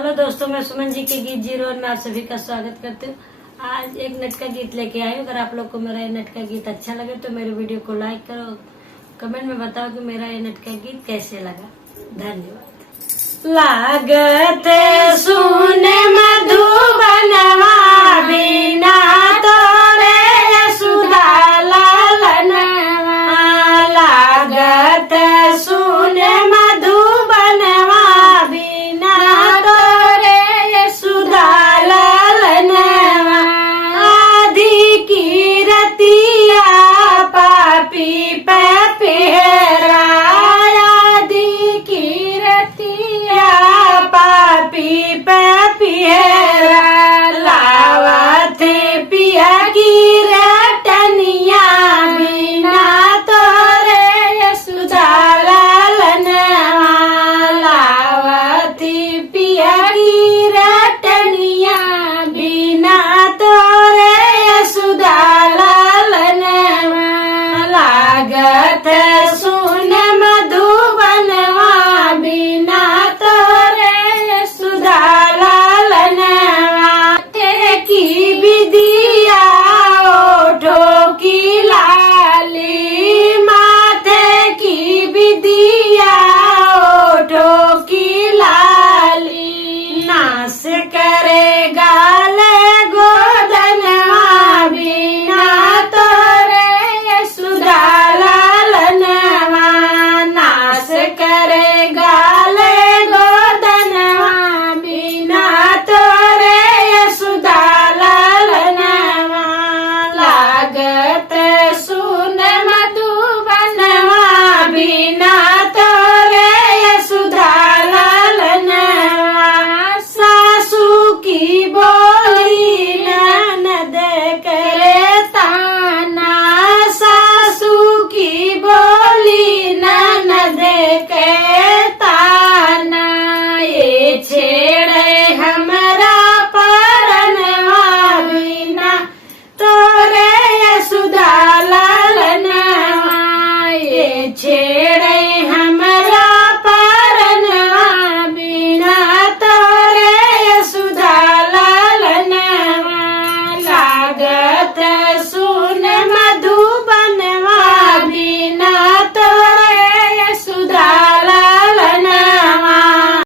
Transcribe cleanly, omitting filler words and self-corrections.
Hello दोस्तों, मैं सुमन जी के गीत जीरो और मैं आप सभी का स्वागत करती हूँ। आज एक नट का गीत लेके आई हूँ। अगर आप लोग को मेरा ये नट का गीत अच्छा लगे तो मेरे वीडियो को लाइक करो, कमेंट में बताओ कि मेरा ये नट का गीत कैसे लगा। धन्यवाद। लागत सुने